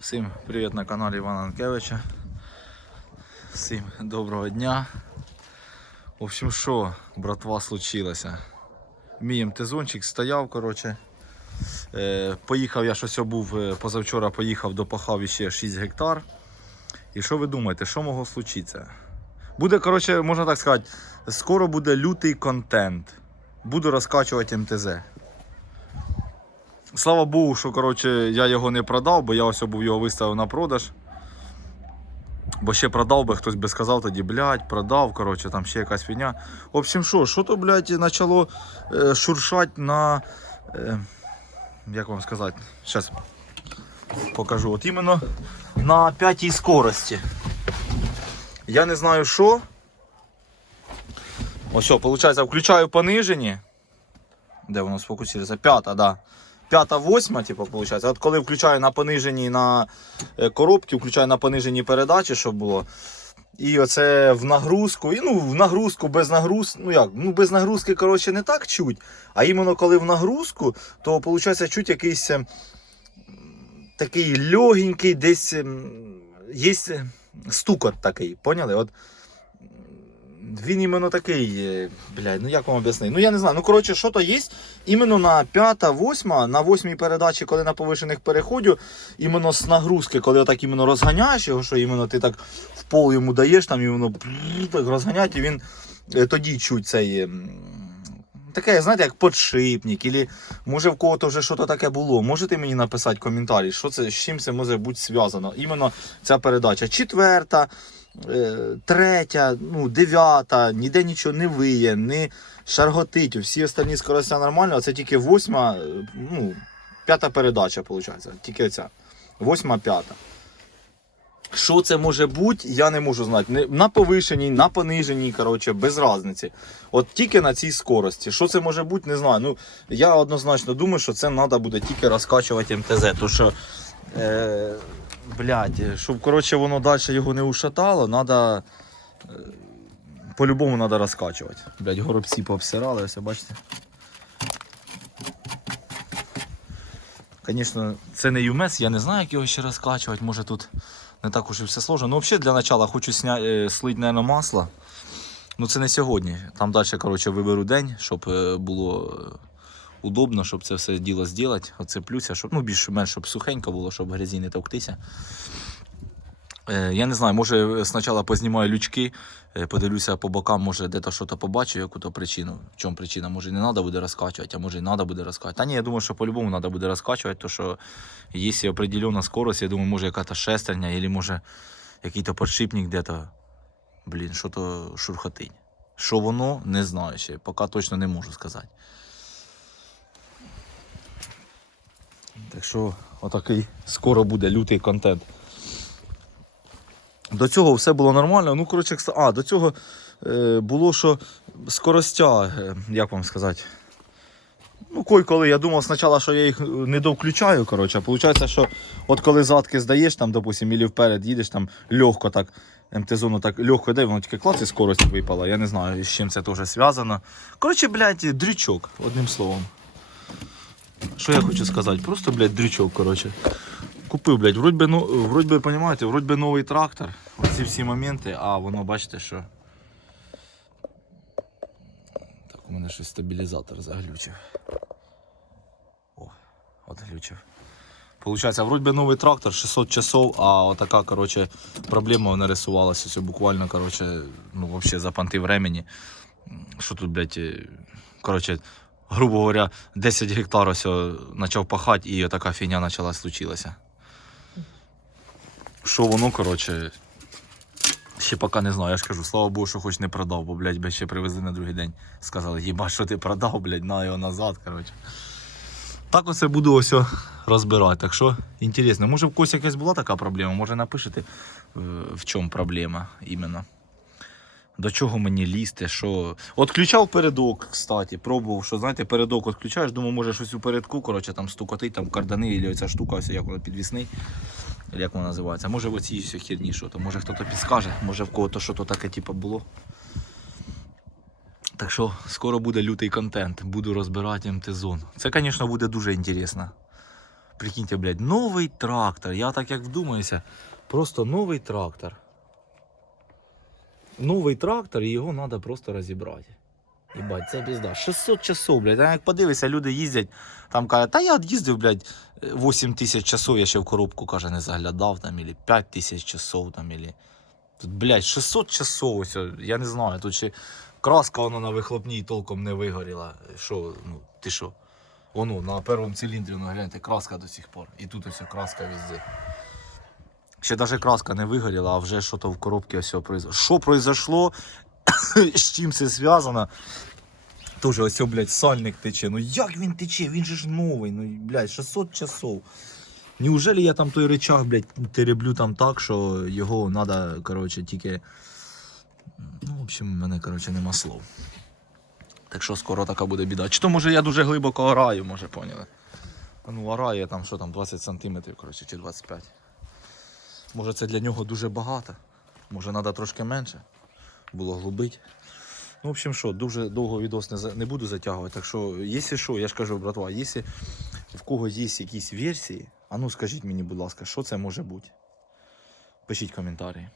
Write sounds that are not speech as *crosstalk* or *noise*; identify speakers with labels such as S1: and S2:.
S1: Всім привіт на каналі Івана Анкевича. Всім доброго дня. В общем, що, братва, случилося? Мій МТЗончик стояв, коротше. Е, поїхав я щось був е, позавчора поїхав до Пахаві ще 6 гектар. І що ви думаєте, що могло случитися? Буде, коротше, можна так сказати, скоро буде лютий контент. Буду розкачувати МТЗ. Слава Богу, що коротше, я його не продав, бо я ось був його виставив на продаж. Бо ще продав би, хтось би сказав тоді, блядь, продав, коротше, там ще якась фігня. В общем, що, що то, блядь, почало е, шуршати на. Е, як вам сказати? Зараз покажу. От іменно на п'ятій скорості. Я не знаю що. Ось, виходить, включаю понижені. Де воно сфокусується? П'ята, да. П'ята, восьма, типу, виходить. От коли включаю на пониженій на е, коробці, включаю на пониженій передачі, щоб було. І оце в нагрузку. І ну, в нагрузку без нагрузки. Ну як, ну без нагрузки, коротше, не так чуть. А іменно коли в нагрузку, то виходить чуть якийсь ем, такий легенький, десь ем, є стукот такий. Поняли? От він іменно такий, е, блядь, ну як вам об'яснити? Ну я не знаю. Ну коротше, що то є. Іменно на п'ята, восьма, на восьмій передачі, коли на повишених переходю, іменно з нагрузки, коли отак іменно розганяєш його, що іменно ти так в пол йому даєш, там іменно так розганять, і він е, тоді чуть цей. Таке, знаєте, як подшипник, або може в кого-то вже щось таке було. Можете мені написати коментарі, що це, з чим це може бути зв'язано. Іменно ця передача. Четверта, е, третя, ну, дев'ята, ніде нічого не виє, не шарготить. Всі останні скорості нормально, а це тільки восьма, е, ну, п'ята передача, виходить. Тільки оця. Восьма, п'ята. Що це може бути, я не можу знати. На повишеній, на пониженій, коротше, без різниці. От тільки на цій скорості. Що це може бути, не знаю. Ну, я однозначно думаю, що це треба буде тільки розкачувати МТЗ. Тому що, е, блядь, щоб коротше, воно далі його не ушатало, треба. Е, по-любому треба розкачувати. Блядь, горобці пообсирали, ось бачите. Звісно, це не ЮМЕС, я не знаю, як його ще розкачувати. Може тут не так уж і все сложно. Ну, взагалі, для начала хочу сня... слить, слити, наверное, масло. Ну це не сьогодні. Там далі, коротше, виберу день, щоб е, було е, удобно, щоб це все діло зробити. Оцеплюся, щоб ну, більш-менш щоб сухенько було, щоб грязі не товктися. Е, Я не знаю, може спочатку познімаю лючки, е, подивлюся по бокам, може де-то щось побачу, яку-то причину. В чому причина? Може не треба буде розкачувати, а може і треба буде розкачувати. Та ні, я думаю, що по-любому треба буде розкачувати, тому що є определена скорость, я думаю, може якась шестерня, або може який-то подшипник де-то. Блін, що то шурхотить. Що воно, не знаю ще, поки точно не можу сказати. Так що, отакий скоро буде лютий контент. До цього все було нормально. Ну, коротше, а, до цього е, було, що скоростя, е, як вам сказати. Ну, кой коли я думав спочатку, що я їх не довключаю, коротше, виходить, що от коли задки здаєш, там, допустим, ілі вперед їдеш, там легко так, МТ-зону так легко йде, воно тільки клас і скорость випала. Я не знаю, з чим це теж зв'язано. Коротше, блядь, дрючок, одним словом. Що я хочу сказати? Просто, блядь, дрючок, коротше. Купив, блядь, вроді би, ну, вроді би, понимаєте, вроді би новий трактор. Оці всі моменти, а воно, бачите, що. Так, у мене щось стабілізатор заглючив. О, от глючив. Получається, вроді би новий трактор, 600 часов, а отака, коротше, проблема нарисувалася все буквально, коротше, ну, вообще за понти времени. Що тут, блядь, е, коротше, грубо говоря, 10 гектар ось почав пахати і така фігня почала случилася. Що воно, коротше, ще поки не знаю, я ж кажу, слава Богу, що хоч не продав, бо, блядь, би ще привезли на другий день. Сказали, їба, що ти продав, блядь, на його назад, коротше. Так оце буду ось розбирати. Так що, інтересно, може в когось якась була така проблема, може напишете, е, в чому проблема іменно. До чого мені лізти, що. От включав передок, кстати, пробував, що знаєте, передок от включаєш, думаю, може щось у передку, коротше, там стукотить, там кардани, і оця штука, ось як вона підвісний. Як вона називається. Може в оцій все херні що то. Може хтось підскаже, може в кого-то що то таке типу, було. Так що скоро буде лютий контент, буду розбирати МТ-зон. Це, звісно, буде дуже інтересно. Прикиньте, блядь, новий трактор. Я так як вдумаюся. Просто новий трактор. Новий трактор, і його треба просто розібрати. Єбать, це пізда. 600 часов, блядь. А як подивишся, люди їздять, там кажуть, та я їздив, блядь, 8 тисяч часов, я ще в коробку, каже, не заглядав, там, или 5 тисяч часов, там, или... Тут, блядь, 600 часов, ось, я не знаю, тут ще краска воно на вихлопній толком не вигоріла. Що, ну, ти що? Воно, на першому циліндрі, ну, гляньте, краска до сих пор. І тут ось краска везде. Ще навіть краска не вигоріла, а вже що то в коробці ось произошло. Що произошло, *laughs* з чим це зв'язано? Тоже ось, блядь, сальник тече. Ну як він тече? Він же ж новий. Ну, блядь, 600 часов. Неужели я там той речах, блядь, тереблю там так, що його треба, коротше, тільки. Ну, в общем, в мене, коротше, нема слов. Так що скоро така буде біда. Чи то може я дуже глибоко ораю, може, поняли? Ну, ораю там, що там, 20 сантиметрів, коротше, чи 25. Може це для нього дуже багато. Може треба трошки менше. Було глубить. Ну, в общем, що, дуже довго відос не, не буду затягувати. Так що, якщо що, я ж кажу, братва, якщо в когось є якісь версії, а ну скажіть мені, будь ласка, що це може бути? Пишіть коментарі.